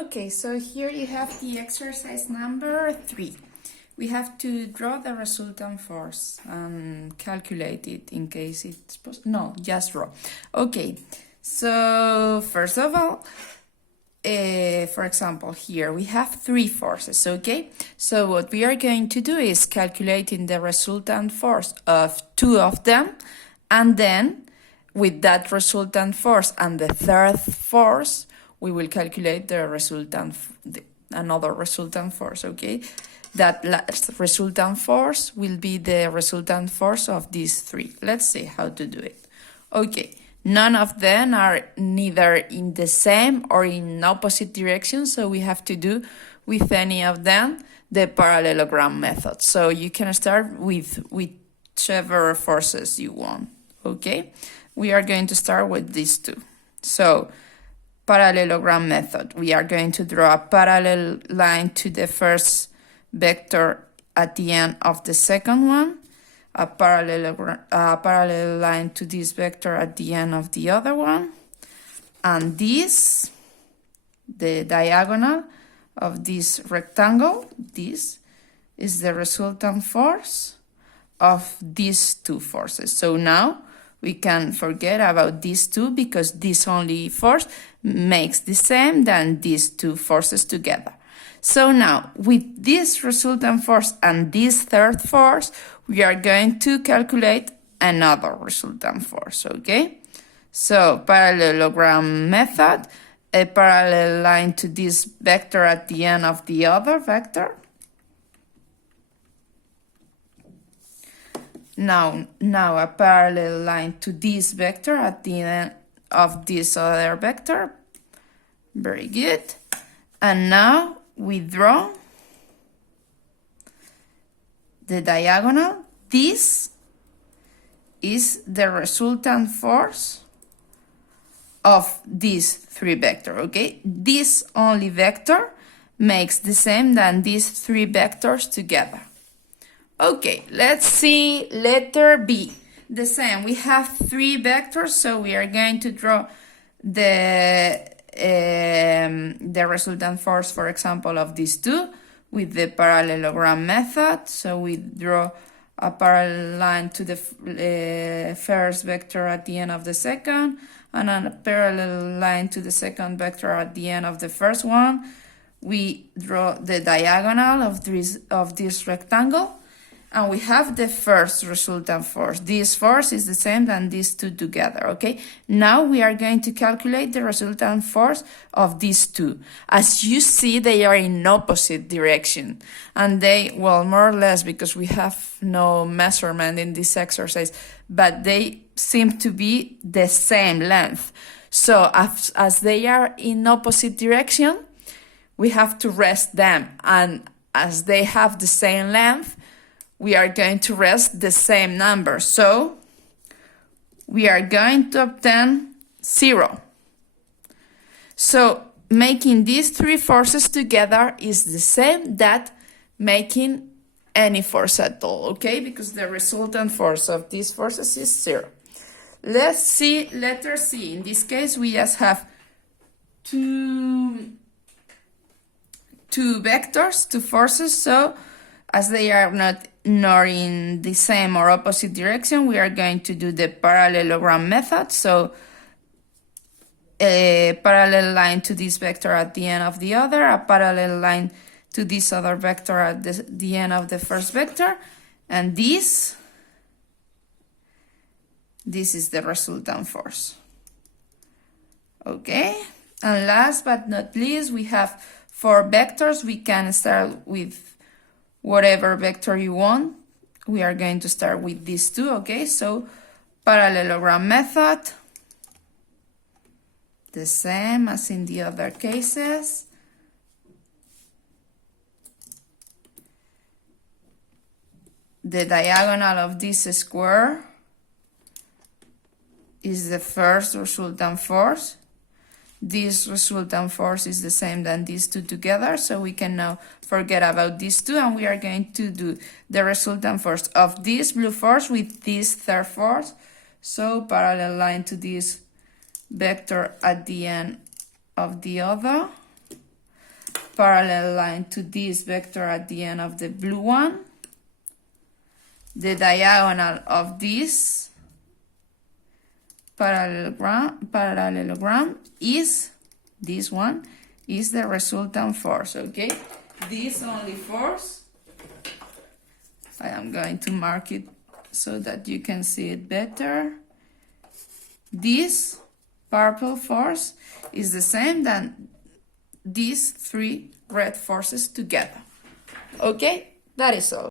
Okay, so here you have the exercise number 3. We have to draw the resultant force and calculate it in case it's possible. No, just draw. Okay, so first of all, for example, here we have 3 forces, okay? So what we are going to do is calculating the resultant force of 2 of them, and then with that resultant force and the third force, we will calculate the another resultant force, okay? That last resultant force will be the resultant force of these 3. Let's see how to do it. Okay, none of them are neither in the same or in opposite direction, so we have to do with any of them the parallelogram method. So you can start with whichever forces you want, okay? We are going to start with these 2. So parallelogram method. We are going to draw a parallel line to the first vector at the end of the second one, a parallel line to this vector at the end of the other one, and this, the diagonal of this rectangle, this is the resultant force of these 2 forces. So now we can forget about these 2 because this only force makes the same than these 2 forces together. So now with this resultant force and this third force, we are going to calculate another resultant force, okay? So parallelogram method, a parallel line to this vector at the end of the other vector. Now a parallel line to this vector at the end of this other vector. Very good. And now we draw the diagonal. This is the resultant force of these 3 vectors, okay? This only vector makes the same than these 3 vectors together. Okay, let's see letter B. The same, we have 3 vectors, so we are going to draw the resultant force, for example, of these 2 with the parallelogram method. So we draw a parallel line to the first vector at the end of the second, and a parallel line to the second vector at the end of the first one. We draw the diagonal of this rectangle, and we have the first resultant force. This force is the same than these 2 together, okay? Now we are going to calculate the resultant force of these 2. As you see, they are in opposite direction. And they, well, more or less, because we have no measurement in this exercise, but they seem to be the same length. So as they are in opposite direction, we have to rest them. And as they have the same length, we are going to rest the same number. So we are going to obtain 0. So making these 3 forces together is the same that making any force at all, okay? Because the resultant force of these forces is 0. Let's see letter C. In this case, we just have two vectors, 2 forces. So as they are not nor in the same or opposite direction, we are going to do the parallelogram method. So a parallel line to this vector at the end of the other, a parallel line to this other vector at the end of the first vector, and this is the resultant force. Okay, and last but not least, we have 4 vectors. We can start with whatever vector you want. We are going to start with these 2, okay? So parallelogram method, the same as in the other cases. The diagonal of this square is the first resultant force. This resultant force is the same than these 2 together, so we can now forget about these 2, and we are going to do the resultant force of this blue force with this third force. So parallel line to this vector at the end of the other, parallel line to this vector at the end of the blue one. The diagonal of this parallelogram is this one, is the resultant force, okay? This only force, I am going to mark it so that you can see it better. This purple force is the same than these three red forces together. Okay, that is all.